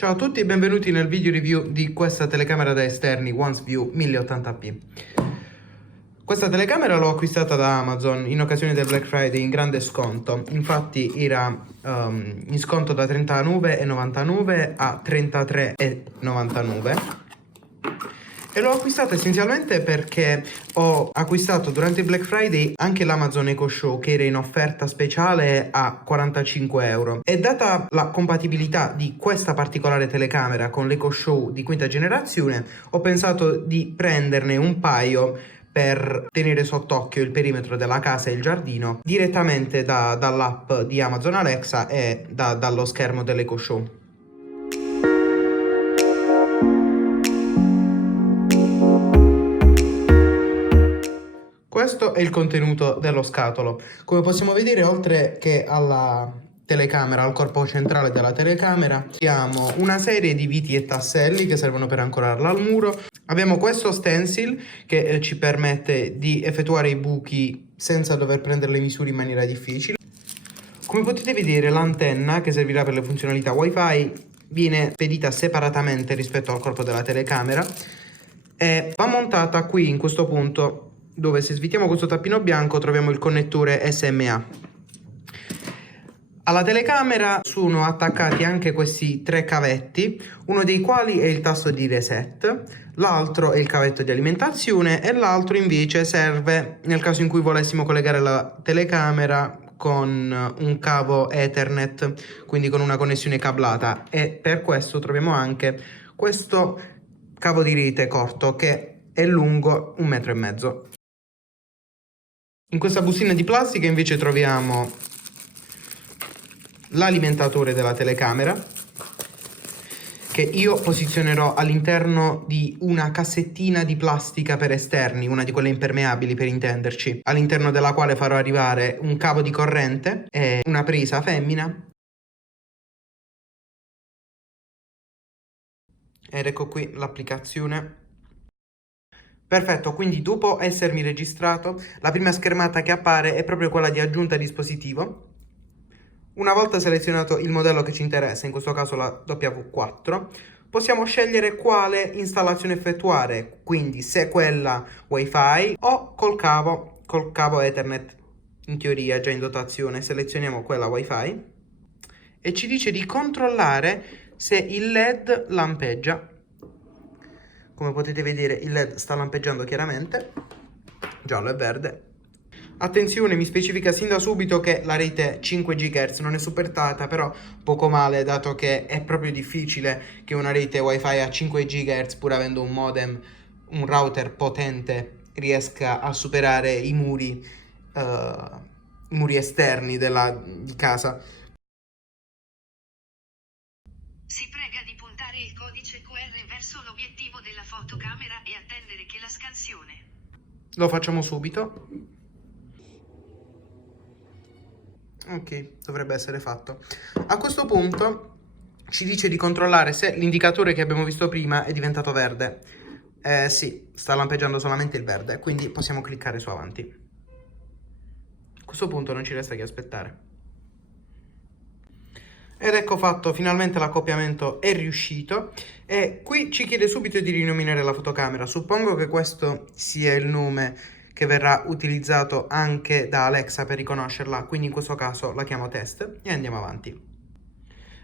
Ciao a tutti e benvenuti nel video review di questa telecamera da esterni OneView 1080p. Questa telecamera l'ho acquistata da Amazon in occasione del Black Friday in grande sconto. Infatti era in sconto da 39,99 a 33,99. E l'ho acquistato essenzialmente perché ho acquistato durante il Black Friday anche l'Amazon Echo Show che era in offerta speciale a 45 euro. E data la compatibilità di questa particolare telecamera con l'Echo Show di quinta generazione, ho pensato di prenderne un paio per tenere sott'occhio il perimetro della casa e il giardino direttamente dall'app di Amazon Alexa e dallo schermo dell'Echo Show. Questo è il contenuto dello scatolo. Come possiamo vedere, oltre che alla telecamera, al corpo centrale della telecamera, abbiamo una serie di viti e tasselli che servono per ancorarla al muro. Abbiamo questo stencil che ci permette di effettuare i buchi senza dover prendere le misure in maniera difficile. Come potete vedere, l'antenna che servirà per le funzionalità Wi-Fi viene spedita separatamente rispetto al corpo della telecamera e va montata qui in questo punto, dove se svitiamo questo tappino bianco troviamo il connettore SMA. Alla telecamera sono attaccati anche questi tre cavetti, uno dei quali è il tasto di reset, l'altro è il cavetto di alimentazione e l'altro invece serve nel caso in cui volessimo collegare la telecamera con un cavo Ethernet, quindi con una connessione cablata, e per questo troviamo anche questo cavo di rete corto che è lungo 1,5 metri. In questa bustina di plastica invece troviamo l'alimentatore della telecamera, che io posizionerò all'interno di una cassettina di plastica per esterni, una di quelle impermeabili per intenderci, all'interno della quale farò arrivare un cavo di corrente e una presa femmina. Ed ecco qui l'applicazione. Perfetto, quindi dopo essermi registrato, la prima schermata che appare è proprio quella di aggiunta dispositivo. Una volta selezionato il modello che ci interessa, in questo caso la W4, possiamo scegliere quale installazione effettuare, quindi se quella Wi-Fi o col cavo Ethernet, in teoria già in dotazione. Selezioniamo quella Wi-Fi e ci dice di controllare se il LED lampeggia. Come potete vedere il LED sta lampeggiando chiaramente, giallo e verde. Attenzione, mi specifica sin da subito che la rete 5 GHz non è supportata, però poco male, dato che è proprio difficile che una rete Wi-Fi a 5 GHz, pur avendo un modem, un router potente, riesca a superare i muri esterni di casa. Si prega di puntare il codice QR verso l'obiettivo della fotocamera e attendere che la scansione. Lo facciamo subito. Ok, dovrebbe essere fatto. A questo punto ci dice di controllare se l'indicatore che abbiamo visto prima è diventato verde. Sì, sta lampeggiando solamente il verde, quindi possiamo cliccare su avanti. A questo punto non ci resta che aspettare. Ed ecco fatto, finalmente l'accoppiamento è riuscito e qui ci chiede subito di rinominare la fotocamera. Suppongo che questo sia il nome che verrà utilizzato anche da Alexa per riconoscerla, quindi in questo caso la chiamo test e andiamo avanti.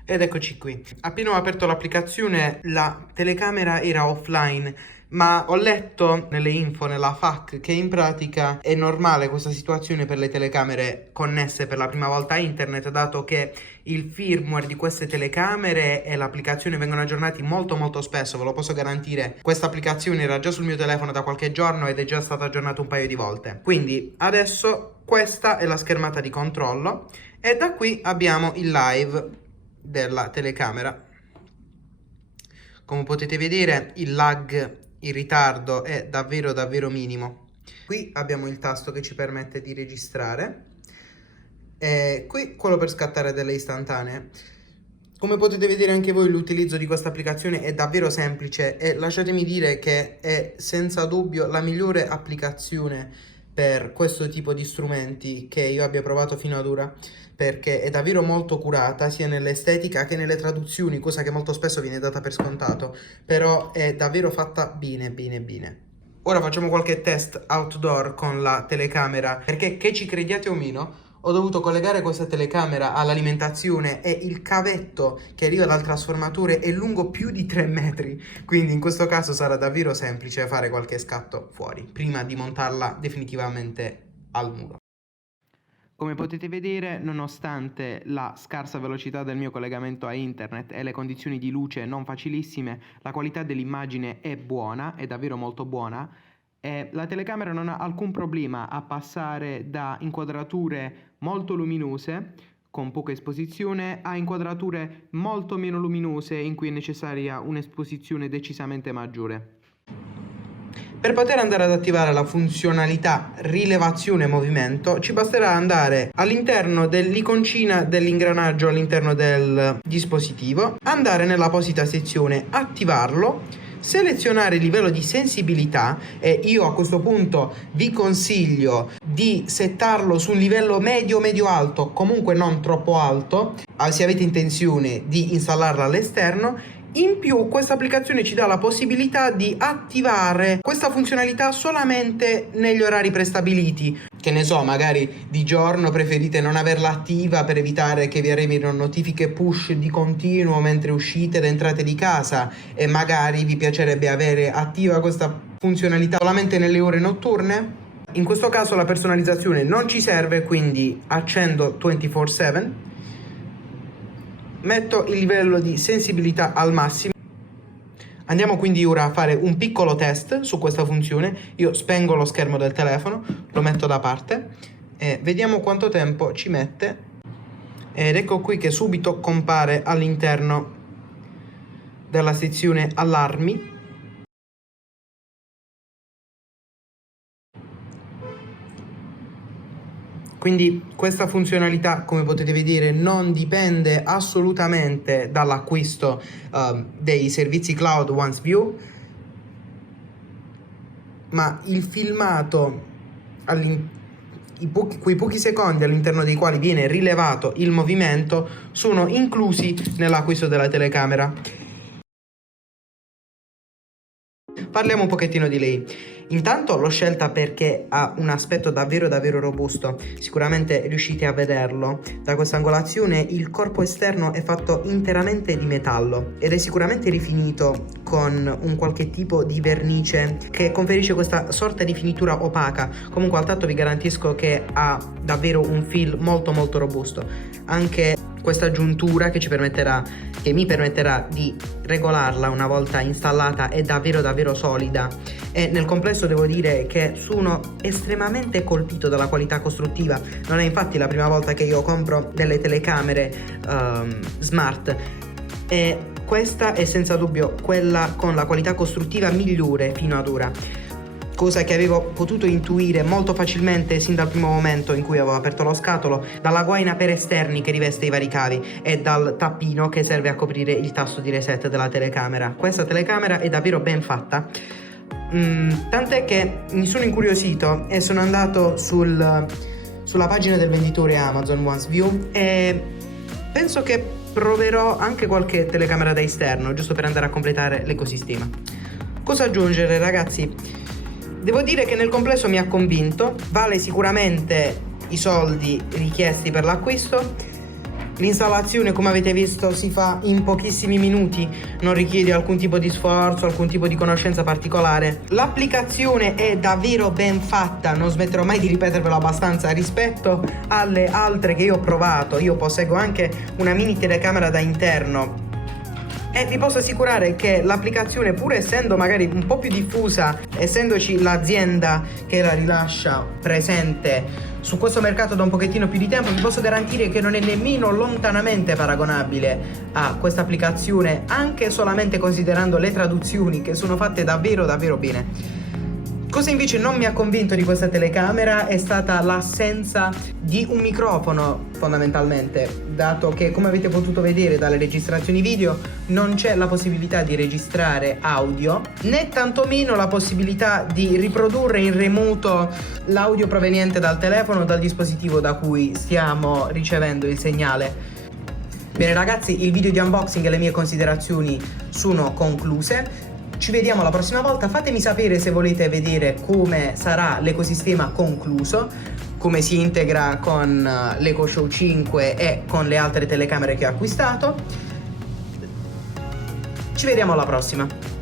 Ed eccoci qui. Appena ho aperto l'applicazione la telecamera era offline, ma ho letto nelle info, nella FAQ, che in pratica è normale questa situazione per le telecamere connesse per la prima volta a internet, dato che il firmware di queste telecamere e l'applicazione vengono aggiornati molto spesso, ve lo posso garantire. Questa applicazione era già sul mio telefono da qualche giorno ed è già stata aggiornata un paio di volte. Quindi adesso questa è la schermata di controllo e da qui abbiamo il live della telecamera. Come potete vedere il lag, il ritardo è davvero minimo. Qui abbiamo il tasto che ci permette di registrare e qui quello per scattare delle istantanee. Come potete vedere anche voi, l'utilizzo di questa applicazione è davvero semplice e lasciatemi dire che è senza dubbio la migliore applicazione per questo tipo di strumenti che io abbia provato fino ad ora, perché è davvero molto curata sia nell'estetica che nelle traduzioni, cosa che molto spesso viene data per scontato, però è davvero fatta bene bene bene. Ora facciamo qualche test outdoor con la telecamera, perché che ci crediate o meno, ho dovuto collegare questa telecamera all'alimentazione e il cavetto che arriva dal trasformatore è lungo più di 3 metri, quindi in questo caso sarà davvero semplice fare qualche scatto fuori, prima di montarla definitivamente al muro. Come potete vedere, nonostante la scarsa velocità del mio collegamento a internet e le condizioni di luce non facilissime, la qualità dell'immagine è buona, è davvero molto buona, e la telecamera non ha alcun problema a passare da inquadrature molto luminose, con poca esposizione, a inquadrature molto meno luminose in cui è necessaria un'esposizione decisamente maggiore. Per poter andare ad attivare la funzionalità rilevazione movimento ci basterà andare all'interno dell'iconcina dell'ingranaggio all'interno del dispositivo, andare nell'apposita sezione, attivarlo, selezionare il livello di sensibilità e io a questo punto vi consiglio di settarlo su un livello medio alto, comunque non troppo alto, se avete intenzione di installarla all'esterno. In più questa applicazione ci dà la possibilità di attivare questa funzionalità solamente negli orari prestabiliti. Che ne so, magari di giorno preferite non averla attiva per evitare che vi arrivino notifiche push di continuo mentre uscite ed entrate di casa, e magari vi piacerebbe avere attiva questa funzionalità solamente nelle ore notturne. In questo caso la personalizzazione non ci serve, quindi accendo 24/7. Metto il livello di sensibilità al massimo. Andiamo quindi ora a fare un piccolo test su questa funzione. Io spengo lo schermo del telefono, lo metto da parte e vediamo quanto tempo ci mette. Ed ecco qui che subito compare all'interno della sezione allarmi. Quindi questa funzionalità, come potete vedere, non dipende assolutamente dall'acquisto dei servizi cloud OneView, ma il filmato, quei pochi secondi all'interno dei quali viene rilevato il movimento, sono inclusi nell'acquisto della telecamera. Parliamo un pochettino di lei. Intanto l'ho scelta perché ha un aspetto davvero robusto. Sicuramente riuscite a vederlo. Da questa angolazione il corpo esterno è fatto interamente di metallo ed è sicuramente rifinito con un qualche tipo di vernice che conferisce questa sorta di finitura opaca. Comunque al tatto vi garantisco che ha davvero un feel molto robusto. Anche questa giuntura che mi permetterà di regolarla una volta installata è davvero solida, e nel complesso devo dire che sono estremamente colpito dalla qualità costruttiva. Non è infatti la prima volta che io compro delle telecamere smart, e questa è senza dubbio quella con la qualità costruttiva migliore fino ad ora, cosa che avevo potuto intuire molto facilmente sin dal primo momento in cui avevo aperto lo scatolo, dalla guaina per esterni che riveste i vari cavi e dal tappino che serve a coprire il tasto di reset della telecamera. Questa telecamera è davvero ben fatta, tant'è che mi sono incuriosito e sono andato sulla pagina del venditore Amazon OneView e penso che proverò anche qualche telecamera da esterno, giusto per andare a completare l'ecosistema. Cosa aggiungere, ragazzi? Devo dire che nel complesso mi ha convinto, vale sicuramente i soldi richiesti per l'acquisto. L'installazione, come avete visto, si fa in pochissimi minuti, non richiede alcun tipo di sforzo, alcun tipo di conoscenza particolare. L'applicazione è davvero ben fatta, non smetterò mai di ripetervelo abbastanza rispetto alle altre che io ho provato. Io posseggo anche una mini telecamera da interno e vi posso assicurare che l'applicazione, pur essendo magari un po' più diffusa, essendoci l'azienda che la rilascia presente su questo mercato da un pochettino più di tempo, vi posso garantire che non è nemmeno lontanamente paragonabile a questa applicazione, anche solamente considerando le traduzioni che sono fatte davvero bene. Cosa invece non mi ha convinto di questa telecamera è stata l'assenza di un microfono, fondamentalmente, dato che, come avete potuto vedere dalle registrazioni video, non c'è la possibilità di registrare audio, né tantomeno la possibilità di riprodurre in remoto l'audio proveniente dal telefono o dal dispositivo da cui stiamo ricevendo il segnale. Bene ragazzi, il video di unboxing e le mie considerazioni sono concluse. Ci vediamo la prossima volta, fatemi sapere se volete vedere come sarà l'ecosistema concluso, come si integra con l'EcoShow 5 e con le altre telecamere che ho acquistato. Ci vediamo alla prossima.